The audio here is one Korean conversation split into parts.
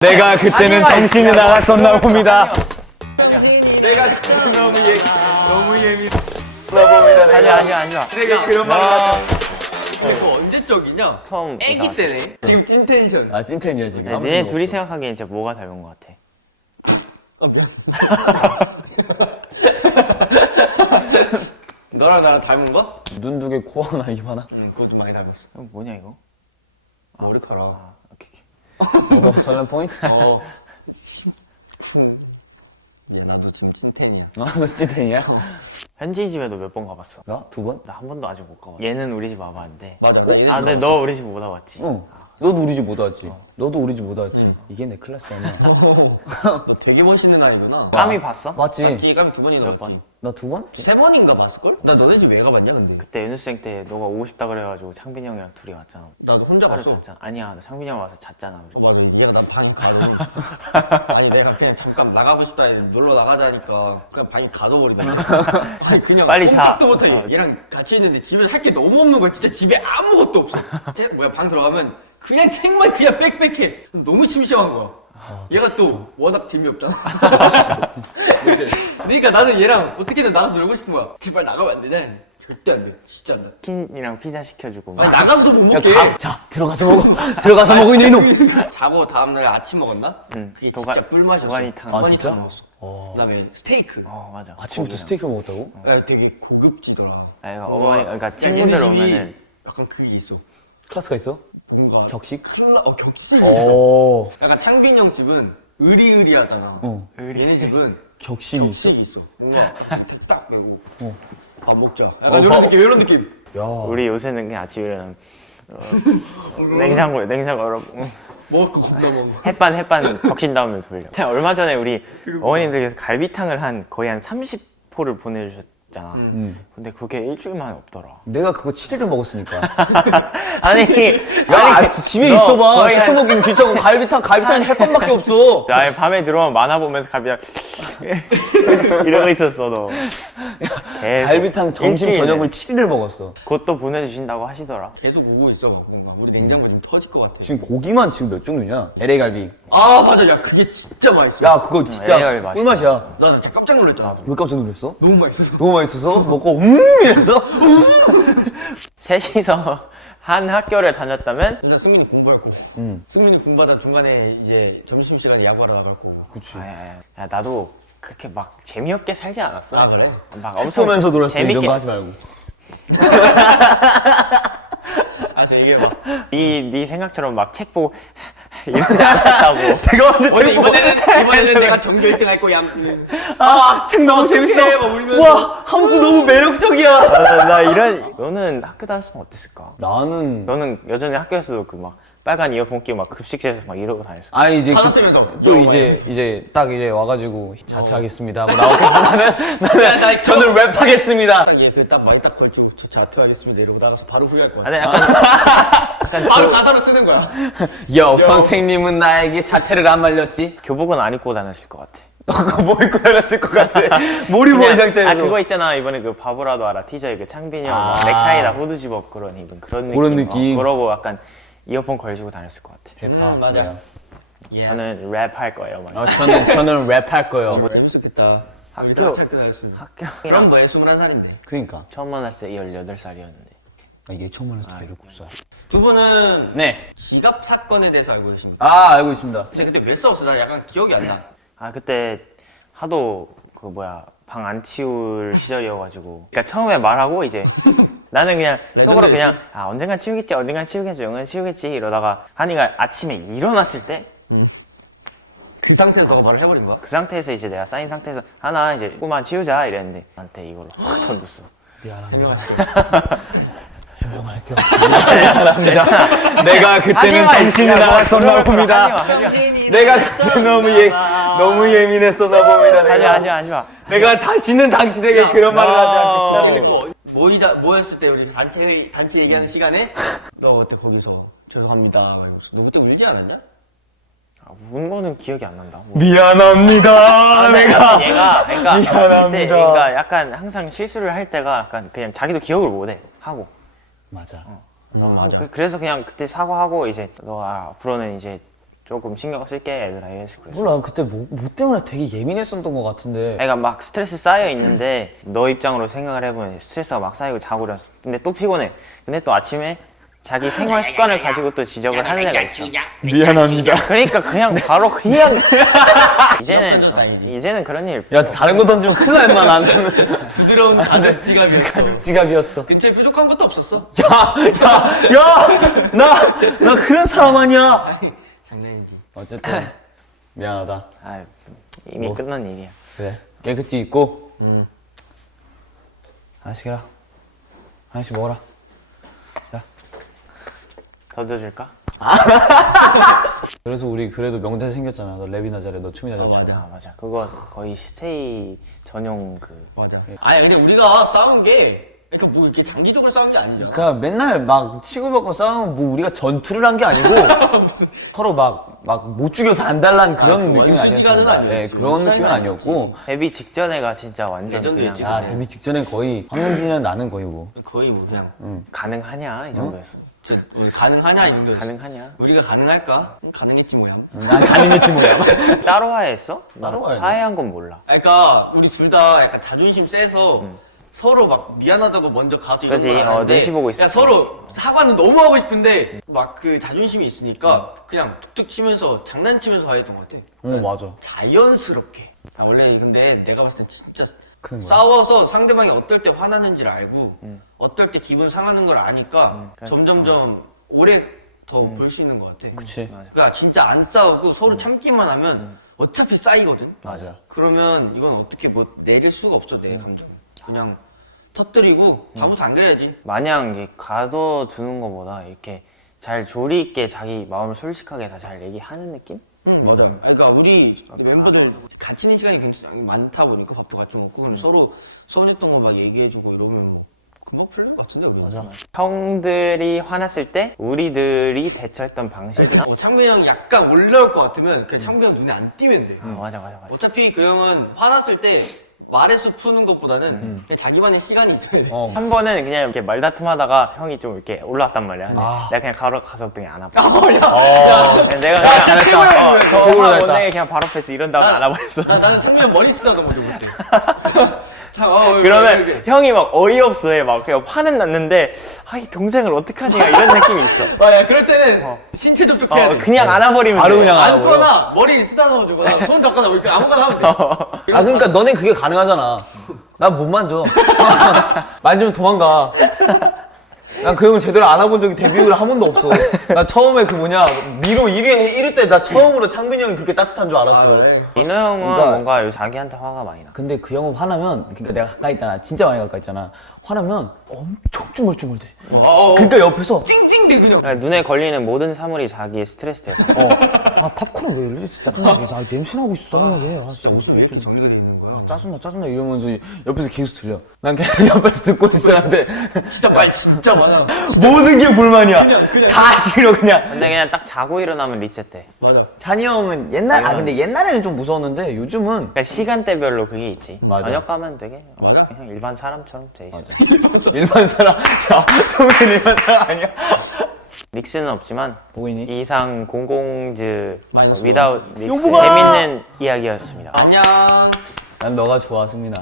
내가 그때는 정신이 나갔었나 봅니다. 내가 그때 너무 예민했나 봅니다. 아니야. 내가 그런 말을 하자. 이거 언제적이냐? 처음 애기 이사 때네. 지금 찐텐션. 아 찐텐이야 지금. 왔을 때. 니네 둘이 생각하기엔 진짜 뭐가 닮은 것 같아? 미안. 너랑 나랑 닮은 거? 눈 두 개, 코 하나, 입 하나. 응, 그거 좀 많이 닮았어. 이거 뭐냐 이거? 머리카락. 아 오케이. 설렘 포인트. 야, 나도 지금 찐텐이야. 너 찐텐이야? 현지 집에도 몇 번 가봤어. 나? 두 번? 나 한 번도 아직 못 가봤어. 얘는 우리 집 와봤는데. 맞아. 근데 너 우리 집 못 와봤지? 응. 너도 우리 집 못 왔지. 너도 우리 집 못 왔지. 이게 내 클래스 아니야. 너 되게 멋있는 아이구나. 까미 봤어? 맞지? 맞지? 그럼 두 번이나 몇 봤지. 번? 나 두 번? 세 번인가 봤을걸? 나 너네 집 왜 가봤냐 근데? 그때 연습생 때 너가 오고 싶다 그래가지고 창빈이 형이랑 둘이 왔잖아. 나 혼자 하루 갔어. 잤잖아. 아니야, 나 창빈이 형 와서 잤잖아. 우리. 맞아. 얘가 나 방에 가는. 아니 내가 그냥 잠깐 나가고 싶다 했는데 놀러 나가자니까 그냥 방에 가둬버리네. 아니 그냥 빨리 자. 꼼짝도 못하게. 얘랑 같이 있는데 집에서 할 게 너무 없는 거야. 진짜 집에 아무것도 없어. 방 들어가면 그냥 책만 그냥 빽빽해. 너무 심심한 거야. 얘가 또 워낙 재미없잖아. 그러니까 나는 얘랑 어떻게든 나가서 놀고 싶은 거야. 제발 나가면 안 되냐? 절대 안 돼. 진짜 안 돼. 치킨이랑 피자 시켜주고. 아니, 나가서도 못 먹게. 자, 들어가서 먹어. 들어가서 먹어, 이놈. 자고 다음날 아침 먹었나? 응. 그게 진짜 꿀맛이었어. 도가니탕. 아, 진짜? 먹었어. 그다음에 스테이크. 맞아. 아침부터 고기랑. 스테이크를 먹었다고? 야, 되게 고급지더라. 그러니까 어머니, 그러니까 야, 친구들 얘네 집이 오면은 약간 그게 있어. 클래스가 있어? 뭔가 격식? 격식이 있어. 오. 약간 창빈 형 집은 의리의리하잖아. 어. 얘네 집은 격식이 있어? 격식이 있어. 뭔가 딱 빼고 밥 먹자. 약간 어, 이런 느낌, 이런 느낌. 야. 우리 요새는 그냥 아침에 일어나면 냉장고에 열어 먹을 거 겁나 먹어. 햇반 적신 다음에 돌려. 얼마 전에 우리 어머님들께서 갈비탕을 거의 한 30포를 보내주셨잖아. 근데 그게 일주일 만에 없더라. 내가 그거 7일을 먹었으니까. 아니 집에 너 있어봐. 거의 한- 시켜먹긴 귀찮고 갈비탕 햇반밖에 없어. 나 밤에 들어오면 만화 보면서 갈비탕 이러고 있었어 너. 계속. 갈비탕 점심 일주일에. 저녁을 7일을 먹었어. 그것도 보내주신다고 하시더라. 계속 오고 있어. 뭔가 우리 냉장고 지금 터질 것 같아. 지금 고기만 지금 몇 종류냐? LA 갈비. 아 맞아. 야 그게 진짜 맛있어. 야 그거 LA 진짜 갈비 맛있다. 꿀맛이야. 나 진짜 깜짝 놀랐잖아. 왜 깜짝 놀랐어? 너무 맛있어서. 너무 맛있어서 먹고 이랬어? 셋이서 한 학교를 다녔다면 일단 승민이 공부할 거고. 승민이 공부하다 중간에 이제 점심시간에 야구하러 나갈 거고. 그치. 야, 나도 그렇게 막 재미없게 살지 않았어. 아, 그래? 막 책 보면서 놀았어. 이런 거 하지 말고. 아, 저 얘기해봐. 네 생각처럼 막 책 보고 이러지 않았다고. 내가 언제 우리 책 보고 이번에는 내가 전교 1등 할 거야. 책 너무 재밌어. 막 울면서. 와 함수 너무 매력적이야. 나 이런 너는 학교 다녔으면 어땠을까? 나는 너는 여전히 학교에서도 그 막 빨간 이어폰 끼고 막 급식실에서 막 이러고 다녔어. 아니 이제 받았으면서. 또 이제 딱 이제 와가지고 자퇴하겠습니다 하고 나오겠어. 나는 저는 랩하겠습니다. 딱얘그딱 마이 딱 걸치고 저 자퇴하겠습니다 이러고 나가서 바로 후회할 거야. 아니 약간 바로 가사로 쓰는 거야. 여 선생님은 나에게 자퇴를 안 말렸지. 교복은 안 입고 다녔을 것 같아. 그거 뭐 입고 다녔을 것 같아. 머리 모이 상태에서. 그거 있잖아 이번에 그 바보라도 알아 티저에 그 창빈이 형 아. 넥타이랑 후드 집업 그런 입은 그런 느낌. 그러고 약간 이어폰 걸치고 다녔을 것 같아. 힙합. 맞아. 예. 저는 랩 할 거예요. 막. 저는 랩할 거예요. 재밌었겠다. 우리 다 학교 다녔습니다. 학교 그럼 뭐해? 21살인데. 그러니까 처음 만났을 때 18살이었는데. 얘 처음 만났을 때 17살. 두 분은 네. 지갑 사건에 대해서 알고 계십니까? 아 알고 있습니다. 제가 그때 왜 싸웠어? 나 약간 기억이 안 나. 그때 하도 방 안 치울 시절이어가지고 그러니까 처음에 말하고 이제 나는 그냥 속으로 그냥 언젠간 치우겠지 언젠간 치우겠지 이러다가 한이가 아침에 일어났을 때 그 상태에서 너가 말을 해버린 거야? 그 상태에서 이제 내가 쌓인 상태에서 하나 이제 조금만 치우자 이랬는데 나한테 이걸로 확 던졌어. 해명할게. 해명할 게 없습니다. 내가 그때는 정신이 나갔었나 봅니다. 내가 그때 너무 예민했었나 봅니다. 하지마. 내가 다시는 당신에게 그런 말을 하지 야, 않겠어. 근데 그 모였을 때 우리 단체 얘기하는 시간에 너 그때 거기서 죄송합니다. 이러면서. 너 그때 울지 않았냐? 운 거는 기억이 안 난다. 미안합니다. 내가 얘가 그러니까 미안합니다. 그때 그러니까 약간 항상 실수를 할 때가 약간 그냥 자기도 기억을 못해 하고. 맞아. 그래서 그냥 그때 사과하고 이제 너 앞으로는 이제 조금 신경 쓸게 얘들아 이랬어. 그랬어. 몰라 그때 뭐 때문에 되게 예민했었던 것 같은데. 그러니까 막 스트레스 쌓여 있는데 너 입장으로 생각을 해보면 스트레스가 막 쌓이고 자고 그랬어. 근데 또 피곤해. 근데 또 아침에 자기 생활 습관을 가지고 또 지적을 하는 애가 있어. 미안합니다. 그러니까 그냥 바로 그냥 엎어져 다행이지. 이제는 그런 일. 야 다른 거 던지면 큰일 날 만 나는. 부드러운 가죽 지갑이었어. 지갑이었어. 근처에 뾰족한 것도 없었어. 나 그런 사람 아니야. 아니 장난이지. 어쨌든 미안하다. 아 이미 뭐. 끝난 일이야. 그래 깨끗이 입고 하나씩 해라. 하나씩 먹어라. 더 줘줄까? 그래서 우리 그래도 명대 생겼잖아. 너 랩이나 잘해, 너 춤이나 잘 춰. 맞아. 아 맞아. 그거 거의 스테이 전용 그. 맞아. 아니 근데 우리가 싸운 게 그러니까 뭐 이렇게 장기적으로 싸운 게 아니잖아. 그냥 맨날 막 치고받고 싸우면 뭐 우리가 전투를 한 게 아니고 서로 막 못 죽여서 안 달라는 그런 느낌이 원수지간은 아니었어. 아니었지. 네, 그런 스타일은 느낌은 아니었고. 데뷔 직전에가 진짜 완전 레전드였지. 그냥 야 데뷔 직전엔 거의 황현진이랑 나는 거의 뭐. 거의 뭐 그냥 가능하냐 이 정도였어. 저 가능하냐 이 정도. 가능하냐? 우리가 가능할까? 가능했지 뭐야. 난 가능했지 뭐야. 따로 하야했어? 따로 하야 돼. 하야한 건 몰라. 그러니까 우리 둘 다 약간 자존심 세서 서로 막 미안하다고 먼저 가서 이런 그치, 걸 하는데 눈치 보고 있었어. 그냥 서로 사과는 너무 하고 싶은데 막 그 자존심이 있으니까 그냥 툭툭 치면서 장난치면서 하였던 것 같아. 맞아. 자연스럽게. 아, 원래 근데 내가 봤을 땐 진짜 그런 거야. 싸워서 상대방이 어떨 때 화나는지를 알고 어떨 때 기분 상하는 걸 아니까 점점점 오래 더 볼 수 있는 것 같아. 그치. 그러니까 진짜 안 싸우고 서로 참기만 하면 어차피 쌓이거든. 맞아. 그러면 이건 어떻게 뭐 내릴 수가 없어 내 감정. 그냥 터뜨리고 다음부터 안 그래야지. 마냥 이게 가둬두는 것보다 이렇게 잘 조리 있게 자기 마음을 솔직하게 다 잘 얘기하는 느낌? 응 맞아. 그러니까 우리 멤버들 같이 있는 시간이 굉장히 많다 보니까 밥도 같이 먹고 그럼 서로 서운했던 거 막 얘기해주고 이러면 뭐 금방 풀리는 것 같은데 우리. 맞아. 형들이 화났을 때 우리들이 대처했던 방식이나 창빈이 형 약간 올라올 것 같으면 그냥 창빈이 형 눈에 안 띄면 돼. 맞아. 어차피 그 형은 화났을 때 말해서 푸는 것보다는 그냥 자기만의 시간이 있어야 돼. 한 번은 그냥 이렇게 말다툼하다가 형이 좀 이렇게 올라왔단 말이야. 근데 아. 내가 그냥 가서 그냥 안아봐. 진짜 내가 그냥 최고야, 더 최고로 화 못 잘했다. 내게 그냥 바로 패스 이런 다음에 안아버렸어. 나는 창빈이 형 머리 쓰다듬어 줘 그때. 그러면 형이 막 어이없어해. 막 그냥 화는 났는데 아 이 동생을 어떡하지? 이런 느낌이 있어. 야 그럴 때는 신체 접촉해야 돼. 그냥 안아버리면 바로 돼. 그냥 안아버려. 안거나 머리 쓰다듬어 주거나 손 잡거나 뭐 이렇게 아무거나 하면 돼. 아 그러니까 너네 그게 가능하잖아. 난 못 만져. 만지면 도망가. 난 그 형을 제대로 안아본 적이 데뷔 후로 한 번도 없어. 나 처음에 그 뭐냐 미로 1위 때 나 처음으로 창빈이 형이 그렇게 따뜻한 줄 알았어. 그래. 민호 형은 그러니까- 뭔가 요새 자기한테 화가 많이 나. 근데 그 형은 화나면 그러니까 내가 가까이 있잖아. 진짜 많이 가까이 있잖아. 화나면 엄청 쭈물쭈물대. 그러니까 옆에서 찡찡대 그냥. 그러니까 눈에 걸리는 모든 사물이 자기의 스트레스 대상. 아 팝콘은 왜 이러지 진짜 짜증나게 해서 냄새 나고 있어 짜증나게. 진짜 무슨 왜 이렇게 정리가 돼 있는 거야? 짜증나 이러면서 옆에서 계속 들려. 난 계속 옆에서 듣고 있어야 돼. 진짜 말 진짜 많아. 모든 게 불만이야. 그냥. 다 싫어 그냥. 근데 그냥 딱 자고 일어나면 리셋돼. 맞아. 찬이 형은 근데 옛날에는 좀 무서웠는데 요즘은 그러니까 시간대별로 그게 있지. 맞아. 저녁 가면 되게 맞아. 그냥 일반 사람처럼 돼 있어. 일반 사람. 야 평소에 일반 사람 아니야? 믹스는 없지만 보고 있니? 이상 공공즈 마이너스 위다웃 믹스 여보가! 재밌는 이야기였습니다. 안녕. 난 너가 좋아 승민아.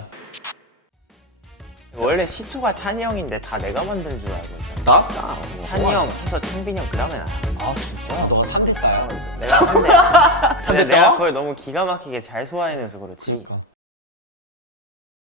원래 시초가 찬이 형인데 다 내가 만든 줄 알고 있잖아. 나? 찬이 형 해서 창빈이 형 그다음에 나. 아 진짜? 너가 3대 따야. 내가 3대. 근데 삼대 내가 따? 그걸 너무 기가 막히게 잘 소화해내서 그렇지.